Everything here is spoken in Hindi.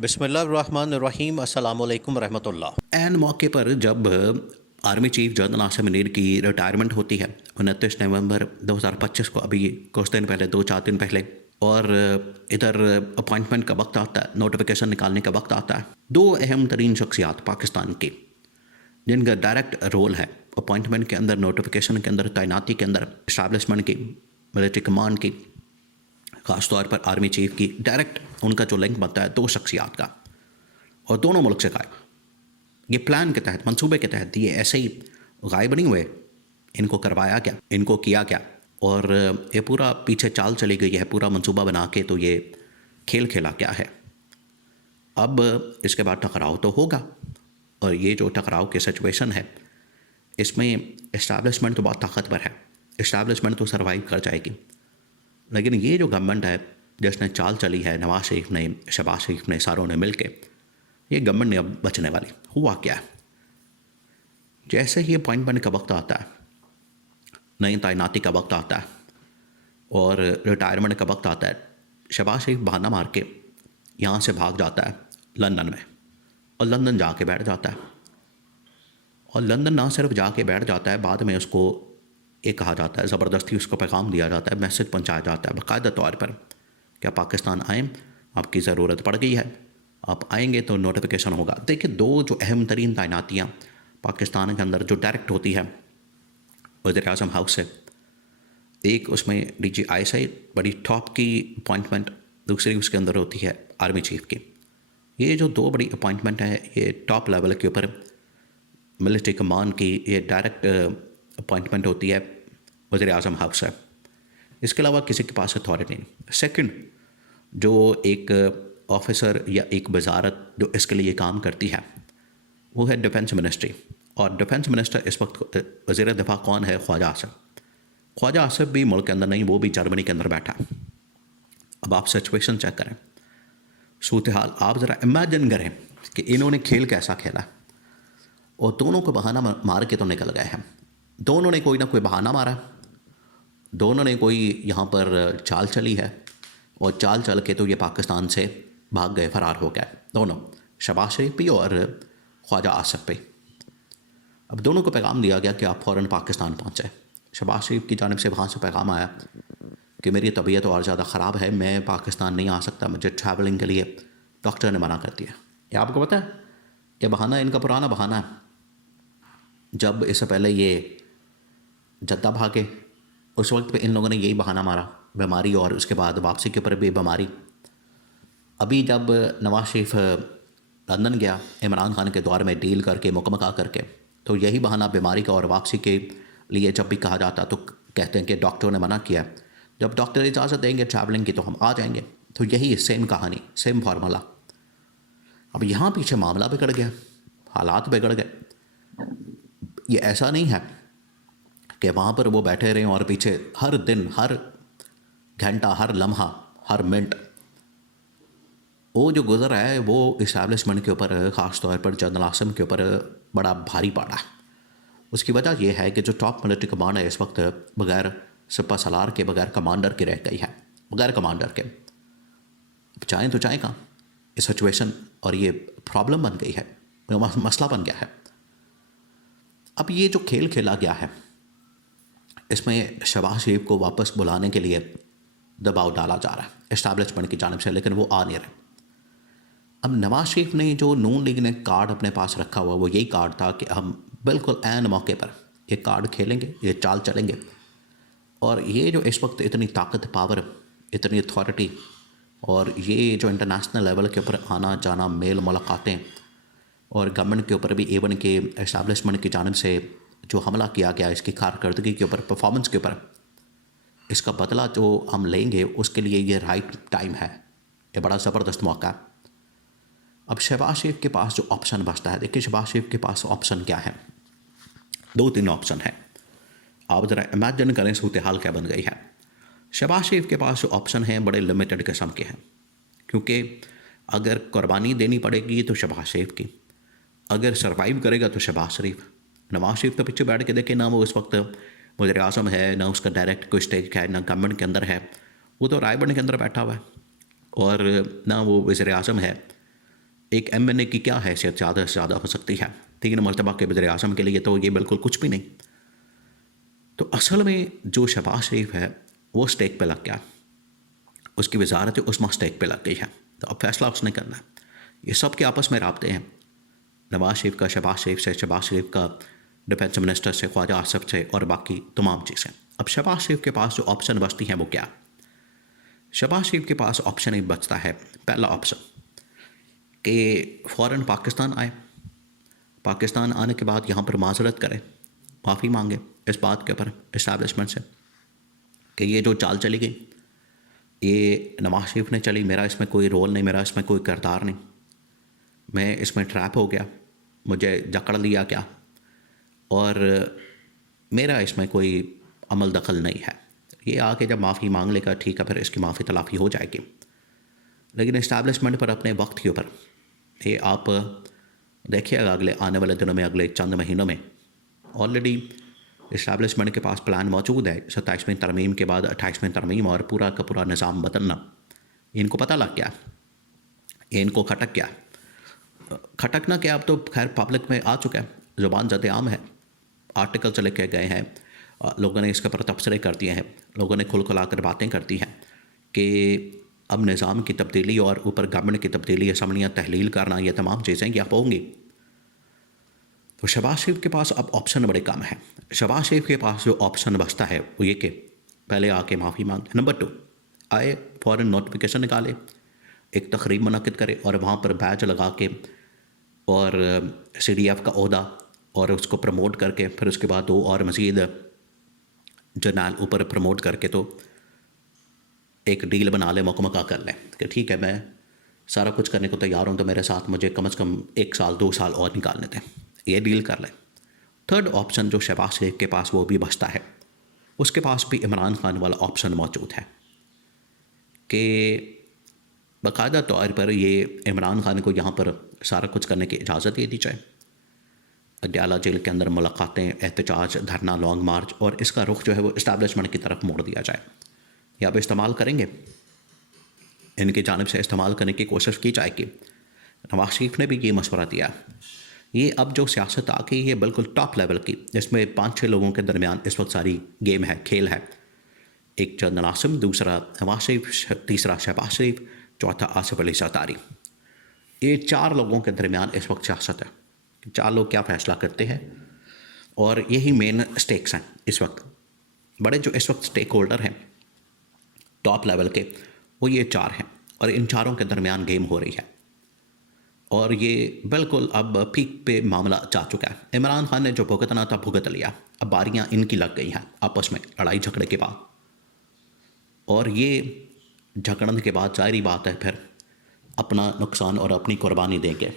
बिस्मिल्लाहिर्रहमानिर्रहीम अस्सलामुअलैकुम रहमतुल्लाह। एन मौके पर जब army chief general Asim Munir की रिटायरमेंट होती है 29 नवंबर 2025 को, अभी कुछ दिन पहले, 2-4 दिन पहले, और इधर अपॉइंटमेंट का वक्त आता है, नोटिफिकेशन निकालने का वक्त आता है, दो अहम तरीन शख्सियात पाकिस्तान की जिनका डायरेक्ट रोल है अपॉइंटमेंट के अंदर, नोटिफिकेशन के अंदर, तैनाती के अंदर, इस्टेब्लिशमेंट की, मिलिट्री कमांड की, ख़ासतौर पर आर्मी चीफ की, डायरेक्ट उनका जो लिंक बनता है दो शख्सियात का, और दोनों मुल्क से गायब। ये प्लान के तहत, मंसूबे के तहत, ये ऐसे ही गायब नहीं हुए। इनको करवाया क्या, इनको किया क्या, और ये पूरा पीछे चाल चली गई है पूरा मंसूबा बना के, तो ये खेल खेला क्या है। अब इसके बाद टकराव तो होगा, और ये जो टकराव की सिचुएशन है इसमें इस्टेब्लिशमेंट तो बहुत ताकतवर है, इस्टेब्लिशमेंट तो सर्वाइव कर जाएगी, लेकिन ये जो गवर्नमेंट है जिसने चाल चली है, नवाज शरीफ ने, शहबाज शरीफ ने, सारों ने मिल के, ये गवर्नमेंट ने अब बचने वाली। हुआ क्या है, जैसे ही अपॉइंटमेंट का वक्त आता है, नई तैनाती का वक्त आता है और रिटायरमेंट का वक्त आता है, शहबाज शरीफ बहाना मार के यहाँ से भाग जाता है लंदन में, और लंदन जाके बैठ जाता है। और लंदन ना सिर्फ जाके बैठ जाता है, बाद में उसको ये कहा जाता है, ज़बरदस्ती उसको पैगाम दिया जाता है, मैसेज पहुँचाया जाता है बाकायदा तौर पर, क्या पाकिस्तान आएँ, आपकी ज़रूरत पड़ गई है, आप आएंगे तो नोटिफिकेशन होगा। देखिए, दो जो अहम तरीन तैनातियाँ पाकिस्तान के अंदर जो डायरेक्ट होती है वज़ीर-ए-आज़म हाउस से, एक उसमें DGI बड़ी टॉप की अपॉइंटमेंट, दूसरी उसके अंदर होती है आर्मी चीफ की। ये जो दो बड़ी अपॉइंटमेंट है, ये टॉप लेवल के ऊपर मिलिट्री कमांड की ये डायरेक्ट अपॉइंटमेंट होती है वज़ीर-ए-आज़म हाउस से। इसके अलावा किसी के पास अथॉरिटी नहीं। सेकंड, जो एक ऑफिसर या एक वजारत जो इसके लिए काम करती है, वो है डिफेंस मिनिस्ट्री, और डिफेंस मिनिस्टर इस वक्त वज़ीर दिफा कौन है? ख्वाजा आसिफ। ख्वाजा आसिफ भी मुल्क के अंदर नहीं, वो भी जर्मनी के अंदर बैठा है। अब आप सिचुएशन चेक करें, सूरत हाल आप ज़रा इमेजिन करें कि इन्होंने खेल कैसा खेला, और दोनों को बहाना मार के तो निकल गए हैं। दोनों ने कोई ना कोई बहाना मारा, दोनों ने कोई यहाँ पर चाल चली है, और चाल चल के तो ये पाकिस्तान से भाग गए, फरार हो गए दोनों, शहबाज शरीफ भी और ख्वाजा आसिफ भी। अब दोनों को पैगाम दिया गया कि आप फ़ौरन पाकिस्तान पहुँचे। शहबाज शरीफ की जानिब से वहाँ से पैगाम आया कि मेरी तबीयत और ज़्यादा ख़राब है, मैं पाकिस्तान नहीं आ सकता, मुझे ट्रैवलिंग के लिए डॉक्टर ने मना कर दिया। ये आपको पता है, ये बहाना इनका पुराना बहाना है। जब इससे पहले ये जद्दा भागे, उस वक्त पे इन लोगों ने यही बहाना मारा, बीमारी, और उसके बाद वापसी के ऊपर भी बीमारी। अभी जब नवाज शरीफ लंदन गया इमरान खान के दौर में डील करके, मुकम्मल करके, तो यही बहाना बीमारी का और वापसी के लिए जब भी कहा जाता तो कहते हैं कि डॉक्टर ने मना किया, जब डॉक्टर इजाज़त देंगे ट्रैवलिंग की तो हम आ जाएंगे। तो यही सेम कहानी, सेम फार्मूला। अब यहाँ पीछे मामला बिगड़ गया, हालात बिगड़ गए। ये ऐसा नहीं है कि वहाँ पर वो बैठे रहें और पीछे हर दिन, हर घंटा, हर लम्हा, हर मिनट वो जो गुजर है वो इस्टेब्लिशमेंट के ऊपर, ख़ास तौर पर जनरल आसिम के ऊपर बड़ा भारी पड़ा। उसकी वजह यह है कि जो टॉप मिलिट्री कमांड है इस वक्त बगैर सिपा सलार के, बगैर कमांडर के रह गई है, बगैर कमांडर के। चाहें तो चाहें कहाँ, ये सिचुएशन और ये प्रॉब्लम बन गई है, मसला बन गया है। अब ये जो खेल खेला गया है, इसमें शहबाज शरीफ को वापस बुलाने के लिए दबाव डाला जा रहा है इस्टेब्लिशमेंट की जानिब से, लेकिन वो आ नहीं रहे। अब नवाज शरीफ ने जो नून लीग ने कार्ड अपने पास रखा हुआ, वो यही कार्ड था कि हम बिल्कुल ऐन मौके पर ये कार्ड खेलेंगे, ये चाल चलेंगे, और ये जो इस वक्त इतनी ताकत, पावर, इतनी अथॉरिटी, और ये जो इंटरनेशनल लेवल के ऊपर आना जाना, मेल मुलाकातें, और गवर्नमेंट के ऊपर भी एवन के इस्टेब्लिशमेंट की जानिब से जो हमला किया गया इसकी कारकर्दगी के ऊपर, परफॉर्मेंस के ऊपर, इसका बदला जो हम लेंगे उसके लिए ये राइट टाइम है, ये बड़ा ज़बरदस्त मौका है। अब शहबाज शरीफ के पास जो ऑप्शन बचता है, देखिए शहबाज शरीफ के पास ऑप्शन क्या है, 2-3 ऑप्शन है। आप ज़रा इमेजिन करें सूरत हाल क्या बन गई है। शहबाज शरीफ के पास जो ऑप्शन हैं बड़े लिमिटेड किस्म के हैं, क्योंकि अगर कुर्बानी देनी पड़ेगी तो शहबाज शरीफ की, अगर सर्वाइव करेगा तो शहबाज शरीफ। नवाज शरीफ तो पीछे बैठ के देखें ना, वो इस वक्त वज़ीर-ए-आज़म है, ना उसका डायरेक्ट कोई स्टेक है, ना गवर्नमेंट के अंदर है, वो तो रायबरेली के अंदर बैठा हुआ है, और ना वो वज़ीर-ए-आज़म है, एक MNA की क्या हैसियत ज़्यादा से ज़्यादा हो सकती है? 3 मरतबा के वज़ीर आज़म के लिए तो ये बिल्कुल कुछ भी नहीं। तो असल में जो शहबाज शरीफ है वो स्टेक पे लग गया, उसकी वजारत उस्मा स्टेक पे लग गई है, तो अब फैसला उसने करना है। ये सब के आपस में राब्ते हैं, नवाज शरीफ का शहबाज शरीफ से, शहबाज शरीफ का डिफेंस मिनिस्टर से, ख्वाजा आसिफ से और बाकी तमाम चीज़ें। अब शहबाज शरीफ के पास जो ऑप्शन बचती हैं वो क्या? शहबाज शरीफ के पास ऑप्शन एक बचता है, पहला ऑप्शन कि फ़ौरन पाकिस्तान आए, पाकिस्तान आने के बाद यहाँ पर माजरत करें, माफ़ी मांगे इस बात के ऊपर इस्टेब्लिशमेंट से कि ये जो चाल चली गई ये नवाज शरीफ ने चली, मेरा इसमें कोई रोल नहीं, मेरा इसमें कोई किरदार नहीं, मैं इसमें ट्रैप हो गया, मुझे जकड़ लिया गया और मेरा इसमें कोई अमल दखल नहीं है। ये आके जब माफ़ी मांग लेगा ठीक है, फिर इसकी माफ़ी तलाफ़ी हो जाएगी। लेकिन इस्टेब्लिशमेंट पर अपने वक्त के ऊपर ये आप देखिएगा अगले आने वाले दिनों में, अगले चंद महीनों में ऑलरेडी इस्टेब्लिशमेंट के पास प्लान मौजूद है। 27वीं तरमीम के बाद 28वीं तरमीम और पूरा का पूरा निज़ाम बदलना, इनको पता लग गया, ये इनको खटक गया। खटकना क्या, अब तो खैर पब्लिक में आ चुका है, ज़ुबान ज़द-ए-आम है, आर्टिकल से लिखे गए हैं, लोगों ने इसके ऊपर तबसरे कर दिए हैं, लोगों ने खुल खुला कर बातें कर दी हैं कि अब निज़ाम की तब्दीली और ऊपर गवर्नमेंट की तब्दीली, असम्बलियाँ तहलील करना, ये तमाम चीज़ें ये अब होंगी। तो शहबाज शरीफ के पास अब ऑप्शन बड़े कम है। शहबाज शरीफ के पास जो ऑप्शन बचता है वो ये कि पहले आके माफ़ी मांगे, नंबर 2 आए फ़ौरन नोटिफिकेशन निकाले, एक तकरीब मुनक़िद करे और वहाँ पर बैच लगा के और CDF का ओहदा और उसको प्रमोट करके फिर उसके बाद 2 और मज़ीद जर्नल ऊपर प्रमोट करके तो एक डील बना ले, मुकम्मल कर लें कि ठीक है मैं सारा कुछ करने को तैयार हूँ, तो मेरे साथ मुझे कम से कम 1 साल 2 साल और निकालने दें, ये डील कर लें। थर्ड ऑप्शन जो शहबाज शरीफ के पास वो भी बचता है, उसके पास भी इमरान खान वाला ऑप्शन मौजूद है कि बाकायदा तौर पर ये इमरान खान को यहाँ पर सारा कुछ करने की इजाज़त दे दी जाए, अडयाला जेल के अंदर मुलाकातें, एहतजाज, धरना, लॉन्ग मार्च और इसका रुख जो है वो इस्टेब्लिशमेंट की तरफ मोड़ दिया जाए। ये अब इस्तेमाल करेंगे, इनकी जानिब से इस्तेमाल करने की कोशिश की जाएगी। नवाज शरीफ ने भी ये मशवरा दिया। ये अब जो सियासत आ गई है बिल्कुल टॉप लेवल की, जिसमें 5-6 लोगों के दरमियान इस वक्त सारी गेम है, खेल है। एक जनरल आसिम, दूसरा नवाज शरीफ, तीसरा शहबाज शरीफ, चौथा आसिफ अली ज़रदारी। ये 4 लोगों के दरमियान इस वक्त सियासत है, 4 लोग क्या फ़ैसला करते हैं, और यही मेन स्टेक्स हैं इस वक्त। बड़े जो इस वक्त स्टेक होल्डर हैं टॉप लेवल के, वो ये 4 हैं और इन चारों के दरमियान गेम हो रही है और ये बिल्कुल अब पीक पे मामला जा चुका है। इमरान खान ने जो भुगतना था भुगत लिया, अब बारियां इनकी लग गई हैं आपस में लड़ाई झगड़े के बाद, और ये झगड़ने के बाद जाहिर बात है फिर अपना नुकसान और अपनी कुर्बानी देंगे।